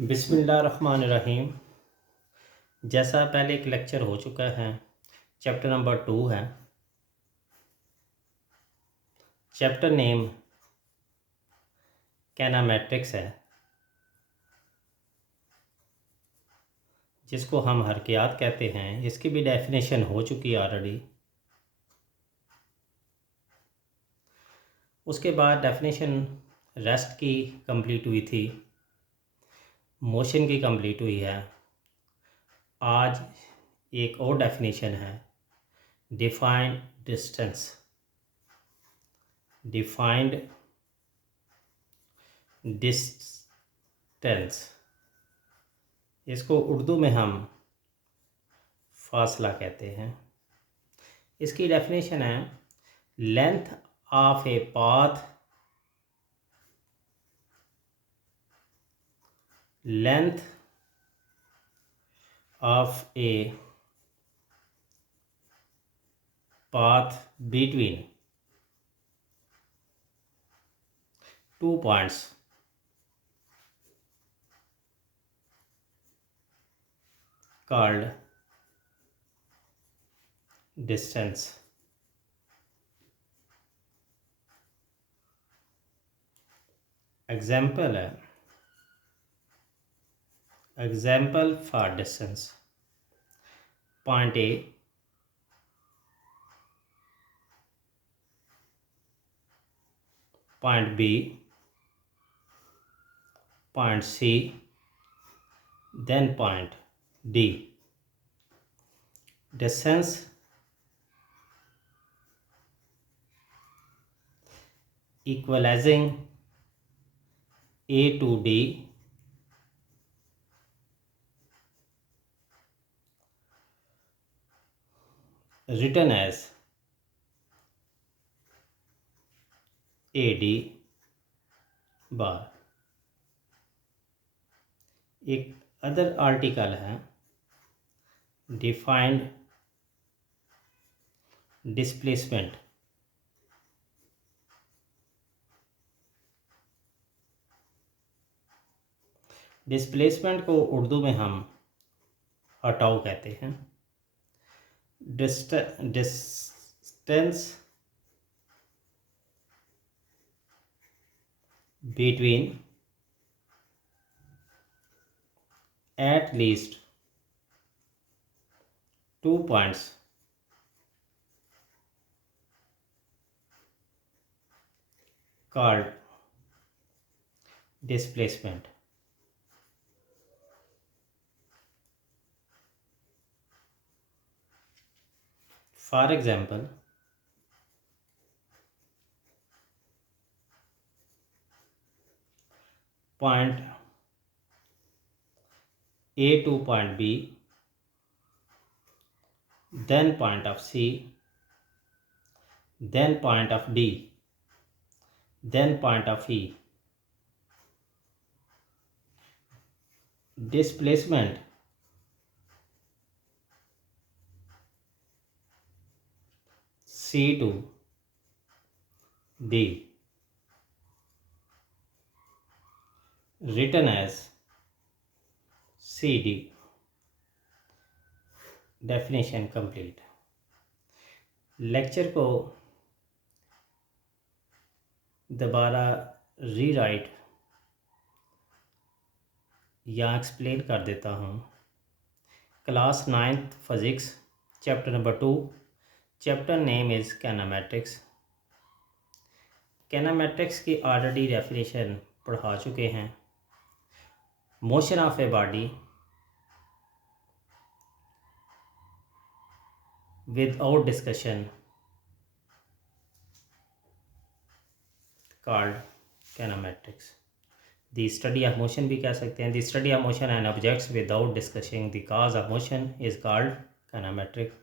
बिस्मिल्लाहिर्रहमानिर्रहीम। जैसा पहले एक लेक्चर हो चुका है, चैप्टर नंबर 2 है। चैप्टर नेम कैनामेट्रिक्स है, जिसको हम हरकियात कहते हैं। इसकी भी डेफिनेशन हो चुकी है ऑलरेडी। उसके बाद डेफिनेशन रेस्ट की कंप्लीट हुई थी, मोशन की कंप्लीट हुई है। आज एक और डेफिनेशन है, डिफाइंड डिस्टेंस। डिफाइंड डिस्टेंस, इसको उर्दू में हम फासला कहते हैं। इसकी डेफिनेशन है, length of a path, length of A path between two points called distance. Example है, example for distance: point A, point B, point C, then point D. Distance equalizing A to D written as AD bar. एक other article है, defined displacement. Displacement को उर्दू में हम हटाओ कहते हैं। Distance between at least 2 points called displacement. For example, point A to point B, then point of C, then point of D, then point of E. Displacement C to D, written as CD. Definition complete. Lecture को दोबारा rewrite या explain कर देता हूँ। Class 9th physics, chapter number 2, chapter name is kinematics. Kinematics की already definition पढ़ा चुके हैं। Motion of a body without discussion called kinematics. The study of motion भी कह सकते हैं। The study of motion and objects without discussing the cause of motion is called kinematic.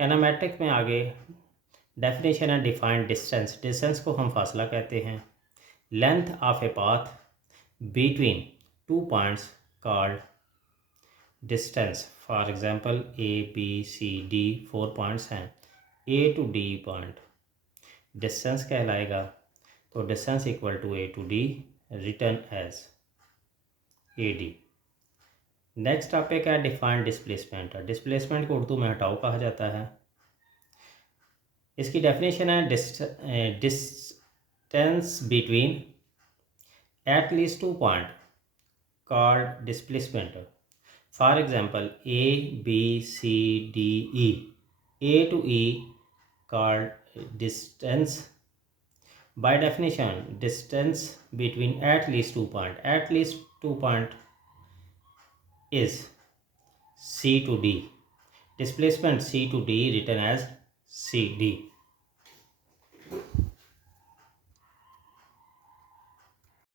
Kinematic में आगे definition and defined distance. Distance को हम फासला कहते हैं। Length of a path between two points called distance. For example, A, B, C, D 4 points हैं। A to D point distance कहलाएगा। तो distance equal to A to D return as A D. Next topic है defined displacement. Displacement को उर्दू में हटाव कहा जाता है। इसकी डेफिनेशन है distance between at least 2 point called displacement. For example A B C D E, A to E called distance. By definition, distance between at least 2 point. At least 2 point is C to D. Displacement C to D written as CD.